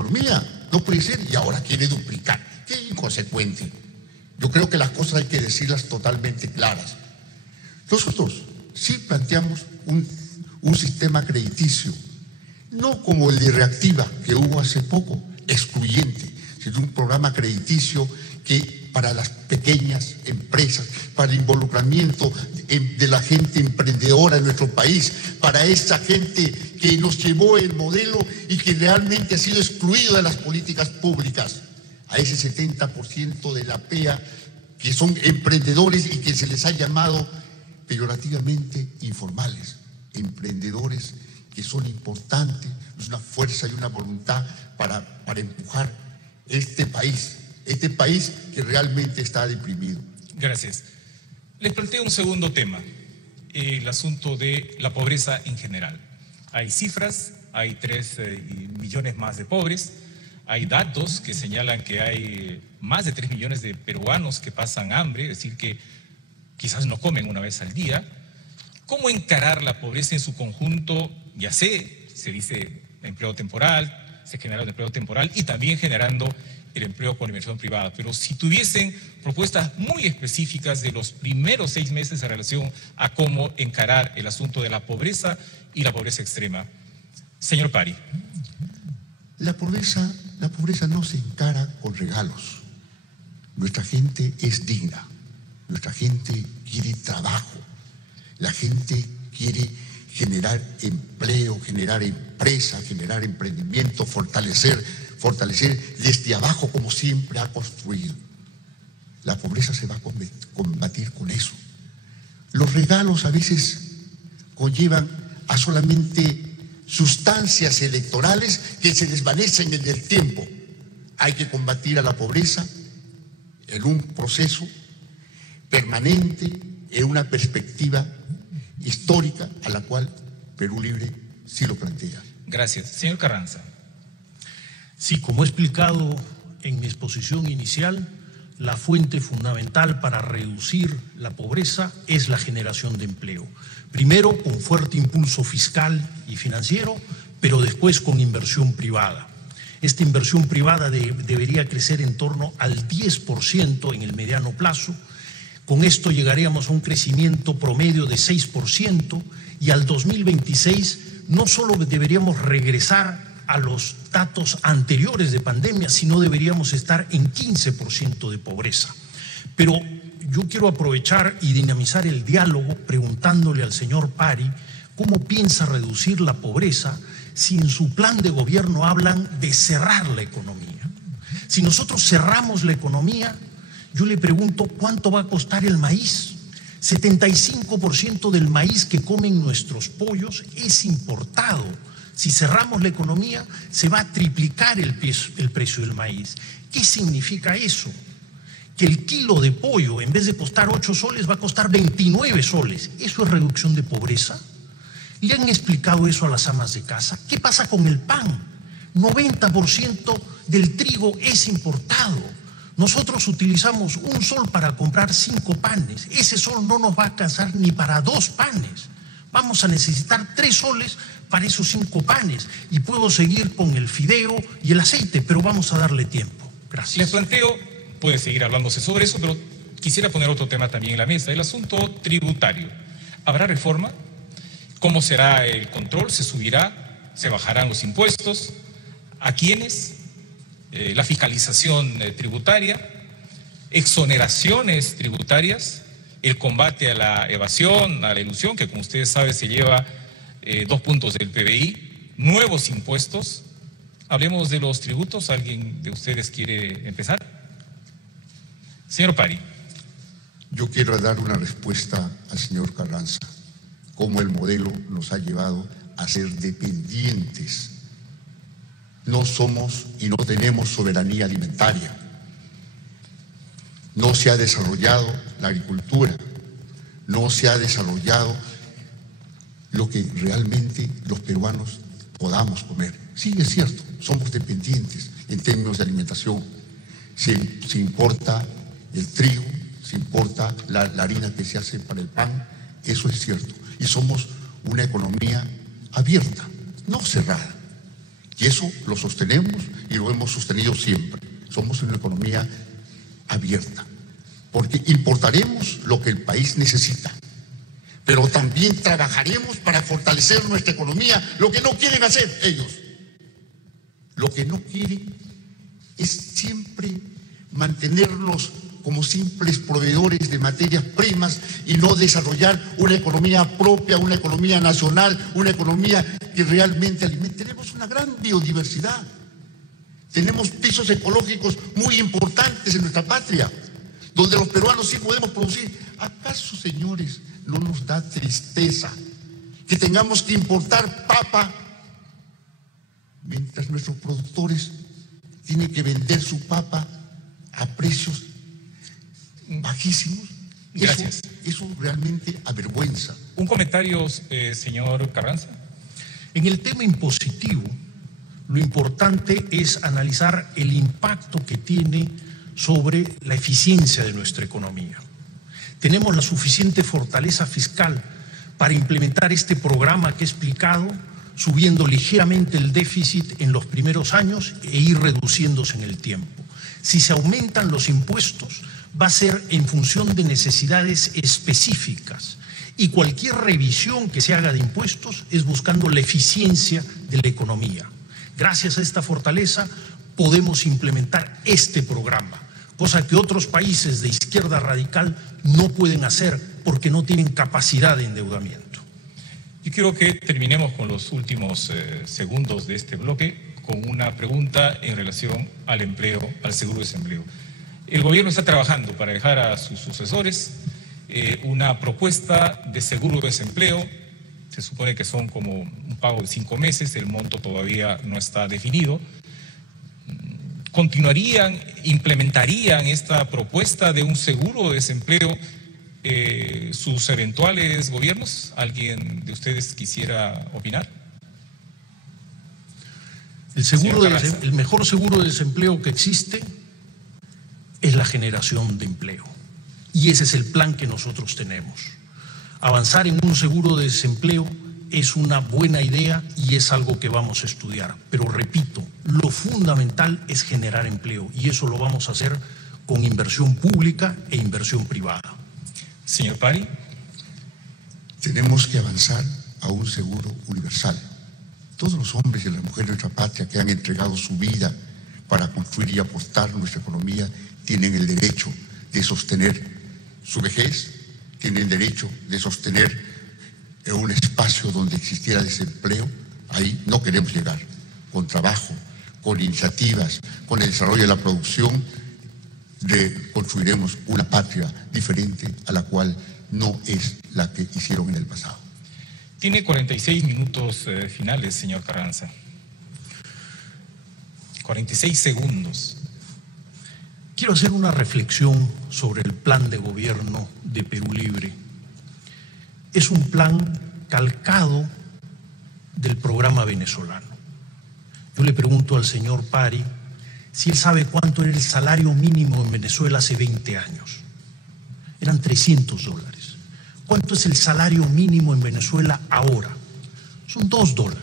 economía, no puede ser, y ahora quiere duplicar. ¡Qué inconsecuente! Yo creo que las cosas hay que decirlas totalmente claras. Nosotros sí planteamos un sistema crediticio, no como el de Reactiva que hubo hace poco, excluyente, sino un programa crediticio que para las pequeñas empresas, para el involucramiento de la gente emprendedora en nuestro país, para esa gente que nos llevó el modelo y que realmente ha sido excluido de las políticas públicas, a ese 70% de la PEA que son emprendedores y que se les ha llamado peyorativamente informales, emprendedores que son importantes, es una fuerza y una voluntad para empujar este país que realmente está deprimido. Gracias. Les planteo un segundo tema, el asunto de la pobreza en general. Hay cifras, hay 3 millones más de pobres, hay datos que señalan que hay más de 3 millones de peruanos que pasan hambre, es decir, que quizás no comen una vez al día. ¿Cómo encarar la pobreza en su conjunto? Ya sé, se dice empleo temporal, se genera el empleo temporal y también generando el empleo con inversión privada. Pero si tuviesen propuestas muy específicas de los primeros 6 meses en relación a cómo encarar el asunto de la pobreza y la pobreza extrema. Señor Pari. La pobreza no se encara con regalos. Nuestra gente es digna, nuestra gente quiere trabajo, la gente quiere generar empleo, generar empresa, generar emprendimiento, fortalecer desde abajo como siempre ha construido. La pobreza se va a combatir con eso. Los regalos a veces conllevan a solamente sustancias electorales que se desvanecen en el tiempo. Hay que combatir a la pobreza en un proceso permanente, en una perspectiva histórica a la cual Perú Libre sí lo plantea. Gracias. Señor Carranza. Sí, como he explicado en mi exposición inicial, la fuente fundamental para reducir la pobreza es la generación de empleo. Primero con fuerte impulso fiscal y financiero, pero después con inversión privada. Esta inversión privada debería crecer en torno al 10% en el mediano plazo. Con esto llegaríamos a un crecimiento promedio de 6% y al 2026 no solo deberíamos regresar a los datos anteriores de pandemia, sino deberíamos estar en 15% de pobreza. Pero yo quiero aprovechar y dinamizar el diálogo preguntándole al señor Pari cómo piensa reducir la pobreza si en su plan de gobierno hablan de cerrar la economía. Si nosotros cerramos la economía, yo le pregunto ¿cuánto va a costar el maíz? 75% del maíz que comen nuestros pollos es importado. Si cerramos la economía, se va a triplicar el precio del maíz. ¿Qué significa eso? Que el kilo de pollo, en vez de costar 8 soles, va a costar 29 soles. ¿Eso es reducción de pobreza? ¿Le han explicado eso a las amas de casa? ¿Qué pasa con el pan? 90% del trigo es importado. Nosotros utilizamos 1 sol para comprar 5 panes. Ese sol no nos va a alcanzar ni para 2 panes. Vamos a necesitar 3 soles para esos 5 panes. Y puedo seguir con el fideo y el aceite, pero vamos a darle tiempo. Gracias. Les planteo, puede seguir hablándose sobre eso, pero quisiera poner otro tema también en la mesa, el asunto tributario. ¿Habrá reforma? ¿Cómo será el control? ¿Se subirá? ¿Se bajarán los impuestos? ¿A quiénes? La fiscalización tributaria, exoneraciones tributarias, el combate a la evasión, a la ilusión, que como ustedes saben se lleva 2 puntos del PBI, nuevos impuestos. Hablemos de los tributos. ¿Alguien de ustedes quiere empezar? Señor Pari. Yo quiero dar una respuesta al señor Carranza, cómo el modelo nos ha llevado a ser dependientes. No somos y no tenemos soberanía alimentaria. No se ha desarrollado la agricultura, no se ha desarrollado lo que realmente los peruanos podamos comer. Sí, es cierto, somos dependientes en términos de alimentación. Se importa el trigo, se importa la harina que se hace para el pan, eso es cierto. Y somos una economía abierta, no cerrada. Y eso lo sostenemos y lo hemos sostenido siempre. Somos una economía abierta, porque importaremos lo que el país necesita, pero también trabajaremos para fortalecer nuestra economía, lo que no quieren hacer ellos. Lo que no quieren es siempre mantenernos como simples proveedores de materias primas y no desarrollar una economía propia, una economía nacional, una economía que realmente alimente. Tenemos una gran biodiversidad, tenemos pisos ecológicos muy importantes en nuestra patria, donde los peruanos sí podemos producir. ¿Acaso, señores, no nos da tristeza que tengamos que importar papa mientras nuestros productores tienen que vender su papa a precios bajísimos? Gracias. Eso realmente avergüenza. Un comentario, señor Carranza. En el tema impositivo, lo importante es analizar el impacto que tiene sobre la eficiencia de nuestra economía. Tenemos la suficiente fortaleza fiscal para implementar este programa que he explicado, subiendo ligeramente el déficit en los primeros años e ir reduciéndose en el tiempo. Si se aumentan los impuestos, va a ser en función de necesidades específicas, y cualquier revisión que se haga de impuestos es buscando la eficiencia de la economía. Gracias a esta fortaleza podemos implementar este programa, cosa que otros países de izquierda radical no pueden hacer porque no tienen capacidad de endeudamiento. Yo quiero que terminemos con los últimos segundos de este bloque con una pregunta en relación al empleo, al seguro de desempleo. El gobierno está trabajando para dejar a sus sucesores una propuesta de seguro de desempleo. Se supone que son como un pago de 5 meses, el monto todavía no está definido. ¿Continuarían, implementarían esta propuesta de un seguro de desempleo sus eventuales gobiernos? ¿Alguien de ustedes quisiera opinar? El mejor seguro de desempleo que existe es la generación de empleo. Y ese es el plan que nosotros tenemos. Avanzar en un seguro de desempleo es una buena idea y es algo que vamos a estudiar. Pero repito, lo fundamental es generar empleo y eso lo vamos a hacer con inversión pública e inversión privada. Señor Pari. Tenemos que avanzar a un seguro universal. Todos los hombres y las mujeres de nuestra patria que han entregado su vida para construir y aportar nuestra economía tienen el derecho de sostener su vejez, tienen derecho de sostener un espacio donde existiera desempleo. Ahí no queremos llegar. Con trabajo, con iniciativas, con el desarrollo de la producción, construiremos una patria diferente a la cual no es la que hicieron en el pasado. Tiene 46 minutos finales, señor Carranza. 46 segundos. Quiero hacer una reflexión sobre el plan de gobierno de Perú Libre. Es un plan calcado del programa venezolano. Yo le pregunto al señor Pari si él sabe cuánto era el salario mínimo en Venezuela hace 20 años. Eran $300. ¿Cuánto es el salario mínimo en Venezuela ahora? Son $2.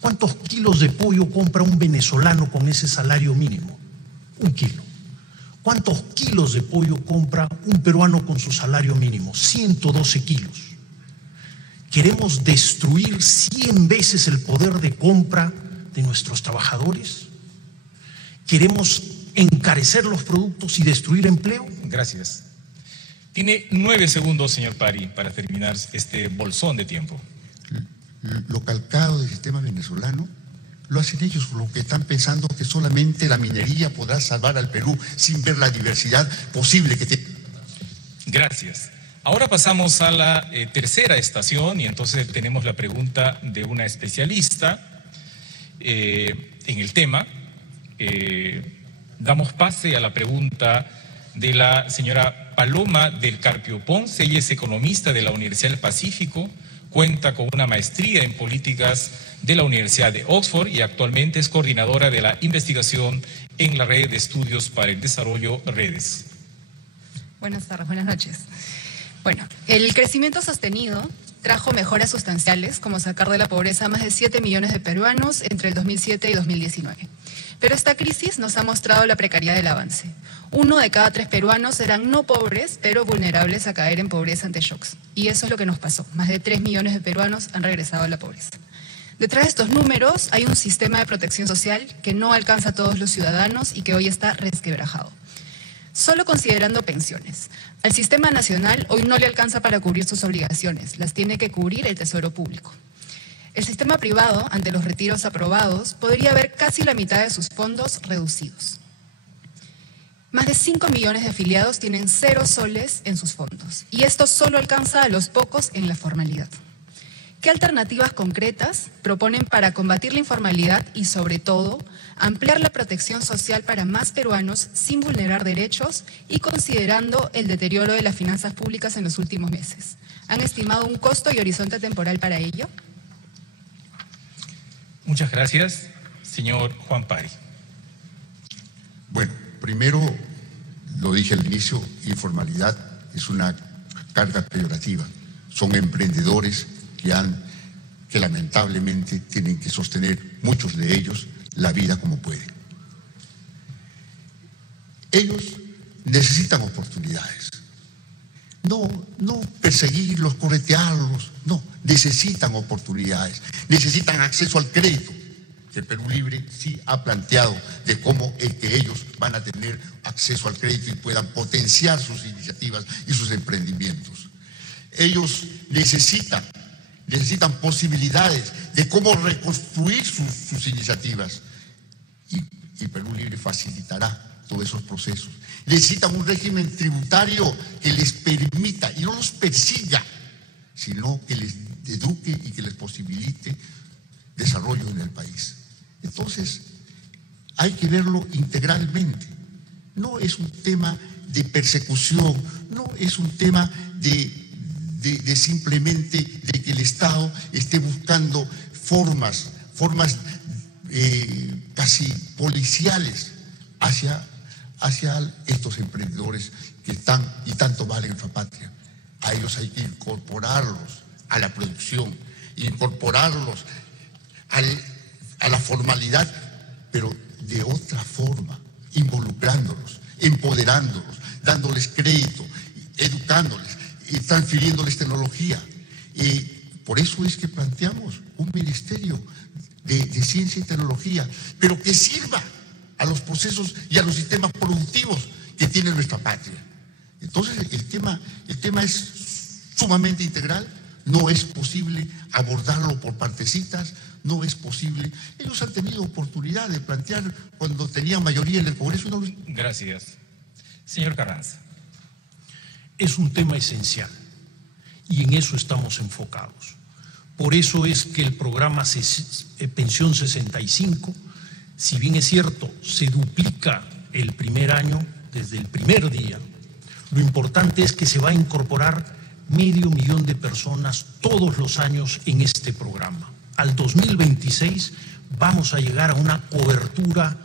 ¿Cuántos kilos de pollo compra un venezolano con ese salario mínimo? 1 kilo. ¿Cuántos kilos de pollo compra un peruano con su salario mínimo? 112 kilos. ¿Queremos destruir 100 veces el poder de compra de nuestros trabajadores? ¿Queremos encarecer los productos y destruir empleo? Gracias. Tiene 9 segundos, señor Pari, para terminar este bolsón de tiempo. Lo calcado del sistema venezolano lo hacen ellos, lo que están pensando que solamente la minería podrá salvar al Perú sin ver la diversidad posible que tiene. Gracias. Ahora pasamos a la tercera estación y entonces tenemos la pregunta de una especialista en el tema. Damos pase a la pregunta de la señora Paloma del Carpio Ponce. Ella es economista de la Universidad del Pacífico, cuenta con una maestría en políticas de la Universidad de Oxford y actualmente es coordinadora de la investigación en la Red de Estudios para el Desarrollo Redes. Buenas tardes, buenas noches. Bueno, el crecimiento sostenido trajo mejoras sustanciales, como sacar de la pobreza a más de 7 millones de peruanos entre el 2007 y 2019. Pero esta crisis nos ha mostrado la precariedad del avance. 1 de cada 3 peruanos eran no pobres, pero vulnerables a caer en pobreza ante shocks. Y eso es lo que nos pasó. Más de 3 millones de peruanos han regresado a la pobreza. Detrás de estos números hay un sistema de protección social que no alcanza a todos los ciudadanos y que hoy está resquebrajado. Solo considerando pensiones. Al sistema nacional hoy no le alcanza para cubrir sus obligaciones, las tiene que cubrir el Tesoro Público. El sistema privado, ante los retiros aprobados, podría ver casi la mitad de sus fondos reducidos. Más de 5 millones de afiliados tienen 0 soles en sus fondos, y esto solo alcanza a los pocos en la formalidad. ¿Qué alternativas concretas proponen para combatir la informalidad y, sobre todo, ampliar la protección social para más peruanos sin vulnerar derechos y considerando el deterioro de las finanzas públicas en los últimos meses? ¿Han estimado un costo y horizonte temporal para ello? Muchas gracias, señor Juan Pari. Bueno, primero, lo dije al inicio, informalidad es una carga peyorativa. Son emprendedores que lamentablemente tienen que sostener, muchos de ellos, la vida como pueden. Ellos necesitan oportunidades. No perseguirlos, corretearlos, no, necesitan oportunidades, necesitan acceso al crédito, que el Perú Libre sí ha planteado de cómo que ellos van a tener acceso al crédito y puedan potenciar sus iniciativas y sus emprendimientos. Ellos necesitan posibilidades de cómo reconstruir sus iniciativas y Perú Libre facilitará todos esos procesos. Necesitan un régimen tributario que les permita y no los persiga, sino que les eduque y que les posibilite desarrollo en el país. Entonces, hay que verlo integralmente. No es un tema de persecución, no es un tema de simplemente de que el Estado esté buscando formas casi policiales hacia estos emprendedores que están y tanto valen en nuestra patria. A ellos hay que incorporarlos a la producción, incorporarlos a la formalidad, pero de otra forma, involucrándolos, empoderándolos, dándoles crédito, educándoles, transfiriéndoles tecnología. Por eso es que planteamos un ministerio de ciencia y tecnología, pero que sirva a los procesos y a los sistemas productivos que tiene nuestra patria. Entonces el tema es sumamente integral, no es posible abordarlo por partecitas, no es posible. Ellos han tenido oportunidad de plantear cuando tenían mayoría en el Congreso y no lo... Gracias. Señor Carranza. Es un tema esencial y en eso estamos enfocados. Por eso es que el programa Pensión 65, si bien es cierto, se duplica el primer año, desde el primer día, lo importante es que se va a incorporar 500.000 de personas todos los años en este programa. Al 2026 vamos a llegar a una cobertura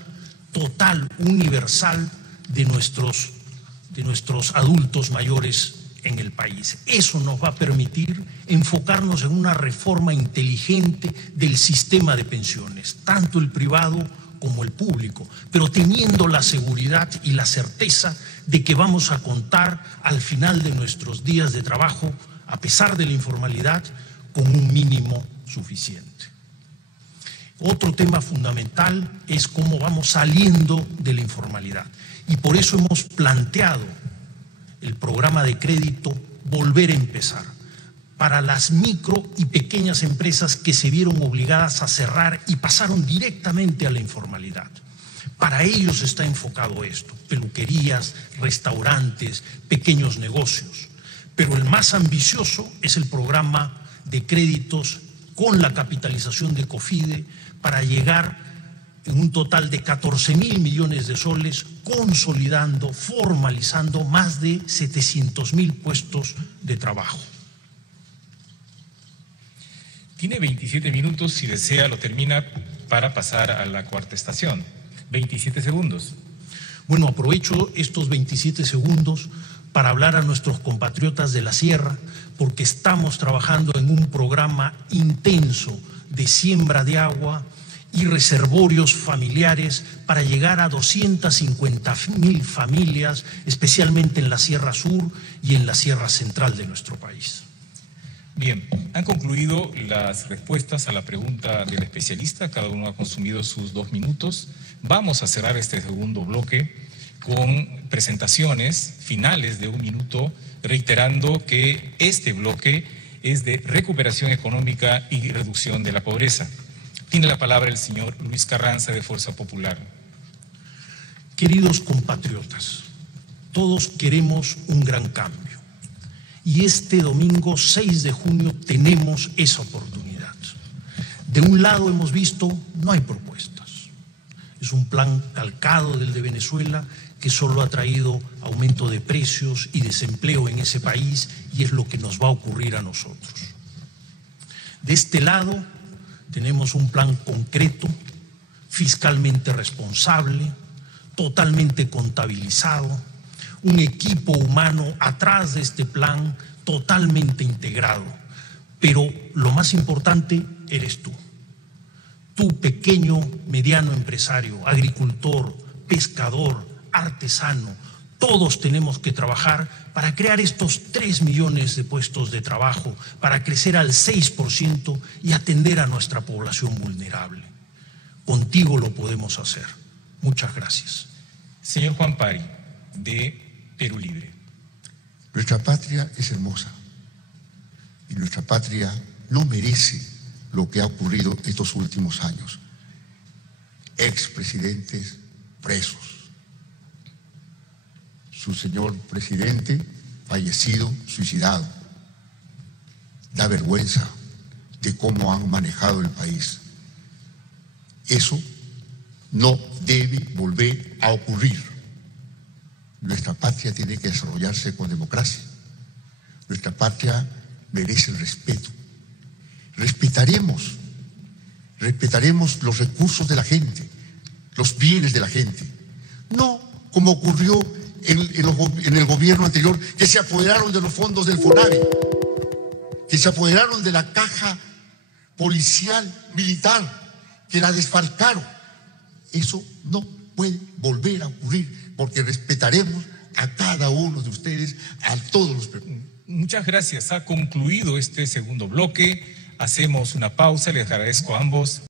total, universal de nuestros adultos mayores en el país. Eso nos va a permitir enfocarnos en una reforma inteligente del sistema de pensiones, tanto el privado como el público, pero teniendo la seguridad y la certeza de que vamos a contar al final de nuestros días de trabajo, a pesar de la informalidad, con un mínimo suficiente. Otro tema fundamental es cómo vamos saliendo de la informalidad. Y por eso hemos planteado el programa de crédito Volver a Empezar para las micro y pequeñas empresas que se vieron obligadas a cerrar y pasaron directamente a la informalidad. Para ellos está enfocado esto: peluquerías, restaurantes, pequeños negocios. Pero el más ambicioso es el programa de créditos con la capitalización de COFIDE para llegar en un total de 14.000 millones de soles, consolidando, formalizando más de 700.000 puestos de trabajo. Tiene 27 minutos, si desea lo termina para pasar a la cuarta estación. 27 segundos. Bueno, aprovecho estos 27 segundos para hablar a nuestros compatriotas de la sierra, porque estamos trabajando en un programa intenso de siembra de agua y reservorios familiares para llegar a 250.000 familias, especialmente en la Sierra Sur y en la Sierra Central de nuestro país. Bien, han concluido las respuestas a la pregunta del especialista. Cada uno ha consumido sus 2 minutos. Vamos a cerrar este segundo bloque con presentaciones finales de 1 minuto, reiterando que este bloque es de recuperación económica y reducción de la pobreza. Tiene la palabra el señor Luis Carranza, de Fuerza Popular. Queridos compatriotas, todos queremos un gran cambio. Y este domingo 6 de junio tenemos esa oportunidad. De un lado hemos visto, no hay propuestas. Es un plan calcado del de Venezuela que solo ha traído aumento de precios y desempleo en ese país, y es lo que nos va a ocurrir a nosotros. De este lado tenemos un plan concreto, fiscalmente responsable, totalmente contabilizado, un equipo humano atrás de este plan totalmente integrado. Pero lo más importante eres tú. Tú, pequeño, mediano empresario, agricultor, pescador, artesano, todos tenemos que trabajar para crear estos 3 millones de puestos de trabajo, para crecer al 6% y atender a nuestra población vulnerable. Contigo lo podemos hacer. Muchas gracias. Señor Juan Pari, de Perú Libre. Nuestra patria es hermosa y nuestra patria no merece lo que ha ocurrido estos últimos años. Expresidentes presos. Su señor presidente fallecido, suicidado. Da vergüenza de cómo han manejado el país. Eso no debe volver a ocurrir. Nuestra patria tiene que desarrollarse con democracia. Nuestra patria merece el respeto. Respetaremos los recursos de la gente, los bienes de la gente. No como ocurrió en el gobierno anterior, que se apoderaron de los fondos del FONAVI, que se apoderaron de la caja policial militar, que la desfalcaron. Eso no puede volver a ocurrir, porque respetaremos a cada uno de ustedes, a todos los peruanos. Muchas gracias. Ha concluido este segundo bloque. Hacemos una pausa. Les agradezco a ambos.